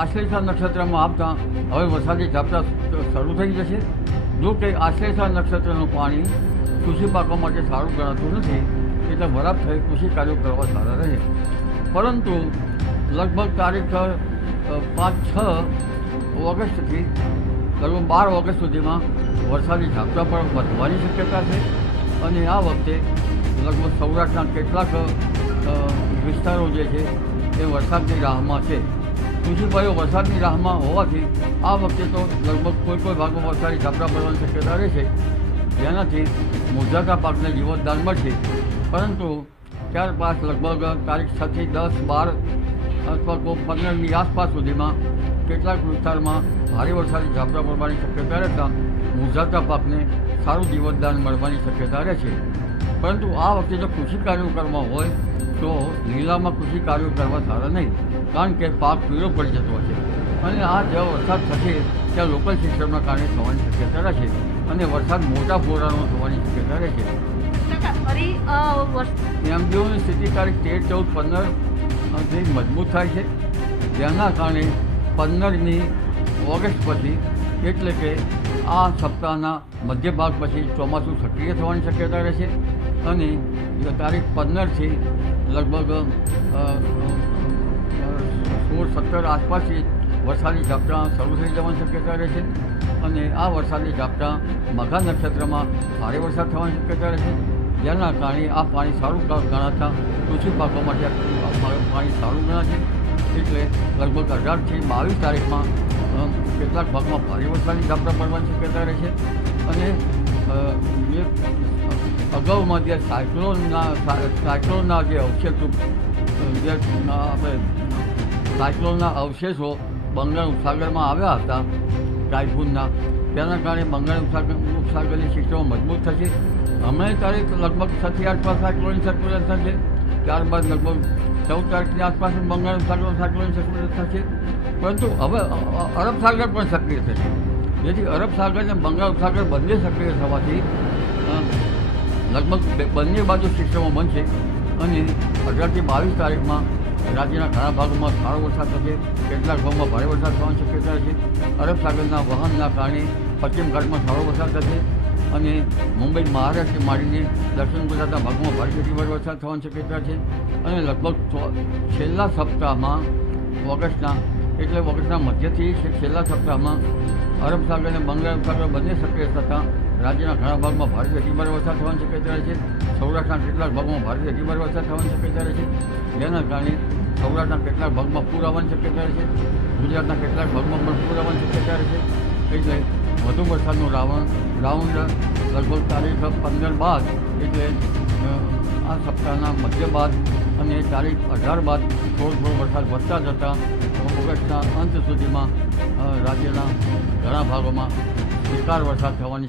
આશ્લેષા નક્ષત્રમાં આપતા હવે વરસાદી ઝાપટા શરૂ થઈ જશે. જો કે આશ્લેષા નક્ષત્રનું પાણી કૃષિ પાકો માટે સારું ગણાતું નથી, એટલે વરાપ થઈ કૃષિ કાર્યો કરવા સારા રહે. પરંતુ લગભગ તારીખ પાંચ, છ ઓગસ્ટથી લગભગ બાર ઓગસ્ટ સુધીમાં વરસાદી ઝાપટા પણ વધવાની શક્યતા છે. અને આ વખતે લગભગ સૌરાષ્ટ્રના કેટલાક વિસ્તારો જે છે, એ વરસાદની રાહમાં છે. કૃષિભાઈઓ વરસાદની રાહમાં હોવાથી આ વખતે તો લગભગ કોઈ કોઈ ભાગમાં વરસાદી ઝાપટા પડવાની શક્યતા રહેશે જેનાથી મુરઝાતા પાકને જીવતદાન મળશે. પરંતુ ત્યારબાદ લગભગ તારીખ છથી દસ બાર અથવા તો પંદરની આસપાસ સુધીમાં કેટલાક વિસ્તારમાં ભારે વરસાદી ઝાપટા પડવાની શક્યતા રહેતા મુરઝાતા પાકને સારું જીવતદાન મળવાની શક્યતા રહે છે. પરંતુ આ વખતે જો કૃષિ કાર્યો કરવા હોય તો લીલામાં કૃષિ કાર્યો કરવા સારા નહીં કારણ કે પાક પીળો પડી જતો હશે અને આ જ્યાં વરસાદ થશે ત્યાં લોકલ સિસ્ટમના કારણે થવાની શક્યતા રહેશે અને વરસાદ મોટા ફોરાનો થવાની શક્યતા રહેશે. છે એમડીઓની સ્થિતિ તારીખ તેર ચૌદ પંદર મજબૂત થાય છે. જેના કારણે પંદરમી ઓગસ્ટ પછી એટલે કે આ સપ્તાહના મધ્ય ભાગ પછી ચોમાસું સક્રિય થવાની શક્યતા રહેશે. અને તારીખ પંદરથી લગભગ સોળ સત્તર આસપાસથી વરસાદી ઝાપટા શરૂ થઈ જવાની શક્યતા રહે છે અને આ વરસાદી ઝાપટા મઘા નક્ષત્રમાં ભારે વરસાદ થવાની શક્યતા રહે છે. જેના કારણે આ પાણી સારું ગણાતા કૃષિ પાકો માટે પાણી સારું ગણાશે એટલે લગભગ અઢારથી બાવીસ તારીખમાં કેટલાક ભાગમાં ભારે વરસાદની ઝાપટા પડવાની શક્યતા રહે છે. અને અગાઉમાં જે સાયક્લોનના સાયક્લોનના જે અવશેષો, જે આપણે સાયક્લોનના અવશેષો બંગાળ ઉપસાગરમાં આવ્યા હતા, ટાઇફૂનના, તેના કારણે બંગાળ ઉપસાગર ઉપસાગરની સિસ્ટમો મજબૂત થશે. હમણાં તારીખ લગભગ છથી આસપાસ સાયક્લોનિક સર્ક્યુલેશન થશે. ત્યારબાદ લગભગ ચૌદ તારીખની આસપાસ બંગાળ ઉપસાગરમાં સાયક્લોનિક સર્ક્યુલેશન થશે. પરંતુ હવે અરબ સાગર પણ સક્રિય થશે. જેથી અરબ સાગર અને બંગાળ ઉપસાગર બંને સક્રિય થવાથી લગભગ બંને બાજુ સિસ્ટમો બનશે અને અઢારથી બાવીસ તારીખમાં રાજ્યના ઘણા ભાગોમાં સારો વરસાદ થશે, કેટલાક ભાગમાં ભારે વરસાદ થવાની શક્યતા છે. અરબ સાગરના વહનના કારણે પશ્ચિમ ઘાટમાં સારો વરસાદ થશે અને મુંબઈ મહારાષ્ટ્ર માંડીને દક્ષિણ ગુજરાતના ભાગમાં ભારે ગતિવાર વરસાદ થવાની શક્યતા છે. અને લગભગ છેલ્લા સપ્તાહમાં ઓગસ્ટના એટલે ઓગસ્ટના મધ્યથી છેલ્લા સપ્તાહમાં અરબ સાગર અને બંગાળ સાગર બંને સક્રિય થતાં રાજ્યના ઘણા ભાગમાં ભારે અતિભારે વરસાદ થવાની શક્યતા રહે છે. સૌરાષ્ટ્રના કેટલાક ભાગમાં ભારે અતિભારે વરસાદ થવાની શક્યતા રહે છે. જેના કારણે સૌરાષ્ટ્રના કેટલાક ભાગમાં પૂર આવવાની શક્યતા રહે છે. ગુજરાતના કેટલાક ભાગમાં પણ પૂર આવવાની શક્યતા રહે છે. એટલે વધુ વરસાદનું રાવણ, રાઉન્ડ લગભગ તારીખ પંદર બાદ, એટલે આ સપ્તાહના મધ્ય બાદ અને તારીખ અઢાર બાદ થોડો થોડો વરસાદ વધતા જતાં ઓગસ્ટના અંત સુધીમાં રાજ્યના ઘણા ભાગોમાં વિસ્તાર વરસાદ થવાની શક્યતા